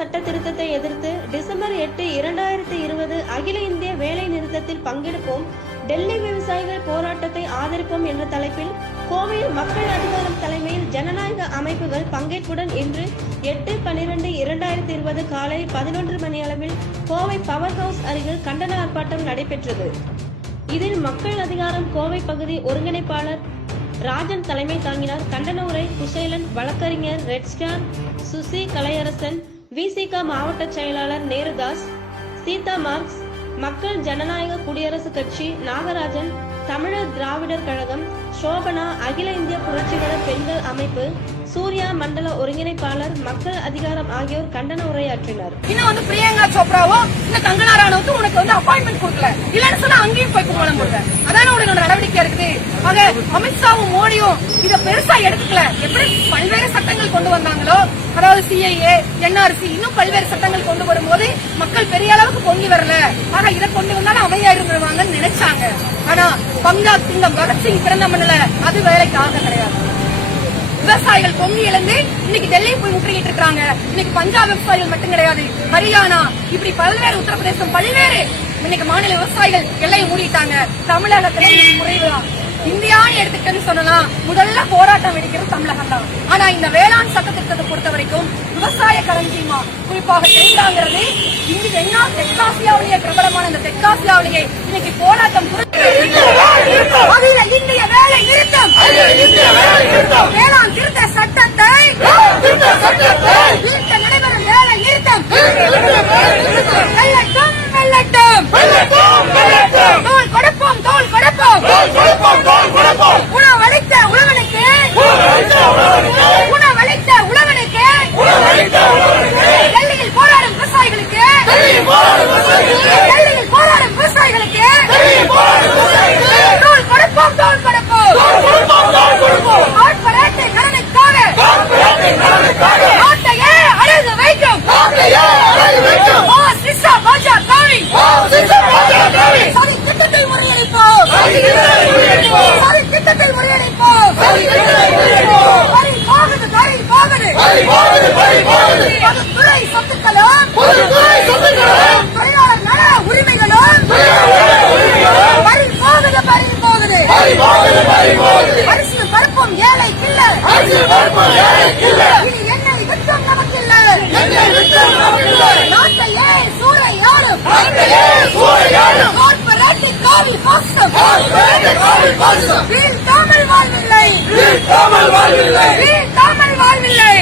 சட்ட திருத்தத்தை எதிர்த்து டிசம்பர் 8, 2020 அகில இந்திய வேலை நிறுத்தத்தில் பங்கெடுப்போம், டெல்லி விவசாயிகள் போராட்டத்தை ஆதரிப்போம் என்ற தலைப்பில் கோவையில் மக்கள் அதிகாரம் தலைமையில் ஜனநாயக அமைப்புகள் பங்கேற்புடன் இன்று 8/12/2020 காலை 11 மணி அளவில் கோவை பவர் ஹவுஸ் அருகில் கண்டன ஆர்ப்பாட்டம் நடைபெற்றது. இதில் மக்கள் அதிகாரம் கோவை பகுதி ஒருங்கிணைப்பாளர் ராஜன் தலைமை தாங்கினார். கண்டன உரை குசேலன், வழக்கறிஞர் ரெட் ஸ்டார் சுசி கலையரசன், விசிக மாவட்ட செயலாளர் நேருதாஸ், சீதா மார்க்ஸ், மக்கள் ஜனநாயக குடியரசு கட்சி நாகராஜன், தமிழர் திராவிடர் கழகம் சோபனா, அகில இந்திய புரட்சிகர பெண்கள் அமைப்பு சூர்யா மண்டல ஒருங்கிணைப்பாளர் மக்கள் அதிகாரம் ஆகியோர் கண்டன உரையாற்றினர். இன்னும் பிரியங்கா சோப்ராவும் இந்த கங்கனா ராணாவுக்கும் உனக்கு அப்பாயின்மெண்ட் கொடுக்கல, இல்லன்னு சொன்னா அங்கேயும் போய் கும்பலம் போடுற, அதான உனக்கு நடவடிக்கை இருக்குது. ஆக அமித்ஷாவும் மோடியும் இத பெருசா எடுத்துக்கல. எப்படி பல்வேறு சட்டங்கள் கொண்டு வந்தாங்களோ, அதாவது சிஐஏ, என்ஆர்சி, இன்னும் பல்வேறு சட்டங்கள் கொண்டு வரும்போது மக்கள் பெரிய அளவுக்கு பொங்கி வரல. ஆனா இதை கொண்டு வந்தாலும் அமைதியா இருந்துருவாங்கன்னு நினைச்சாங்க. ஆனா பஞ்சாப் சிங்கம் பகத்சிங் பிறந்த மண்ணில அது வேலைக்கு ஆக கிடையாது. விவசாயிகள் பொங்கி எழுந்து இன்னைக்கு டெல்லி போய் முற்றுகிட்டு இருக்காங்க. இன்னைக்கு பஞ்சாப் விவசாயிகள் மட்டும் கிடையாது, ஹரியானா, இப்படி பல்வேறு உத்தரப்பிரதேசம், பல்வேறு இன்னைக்கு மாநில விவசாயிகள் எல்லையை மூடிட்டாங்க. தமிழகத்துல குறைவுதான். இந்தியான்னு எடுத்துக்கிட்டு சொல்லலாம், முதல்ல போராட்டம் வெடிக்கிறது தமிழகம் தான். ஆனா இந்த வேளாண் சட்டத்திட்டத்தை பொறுத்த வரைக்கும் விவசாய களஞ்சியமா குறிப்பாக தென்காங்கிறது இங்கு தெற்காசியாவிலேயே பிரபலமான இந்த தெற்காசியாவிலேயே இன்னைக்கு போராட்டம் இந்திய வேலை நிறுத்தம், வேளாண் திருத்த சட்டத்தை வீட்ட நடைபெறும் வேலை நிறுத்தம் வெல்லட்டும், வெல்லட்டும், தோல் கொடுப்போம், தோல் கொடுப்போம், உணவளித்த உழவனுக்கு, உணவளித்த உழவனுக்கு, டெல்லியில் போராடும் விவசாயிகளுக்கு, டெல்லியில் போராடும் விவசாயிகளுக்கு தோல் கொடுப்போம், தோல் கொடுப்போம். கார்ப்பரேட் கடனுக்காக நாட்டையே அடகு வைக்கும் சரி திட்டத்தை முறியடிப்போம், சரி திட்டத்தை முறியடிப்போம். வரி போகுது, வரி போகுது, துறை சொத்துக்களும் தொழிலாளர் நல உரிமைகளும் வரி போகுது, வரி போகுது. அரிசியும் பருப்பும் ஏழை கில்ல, இனி எண்ணெய் விற்கும் நமக்கில்ல, நாட்டையே சூறையாடும் கார்ப்பரேட் காவி பாசம், வீழ்த்தாமல் வாழ்வில்லை, வீழ்த்தாமல் வாழ்வில்லை.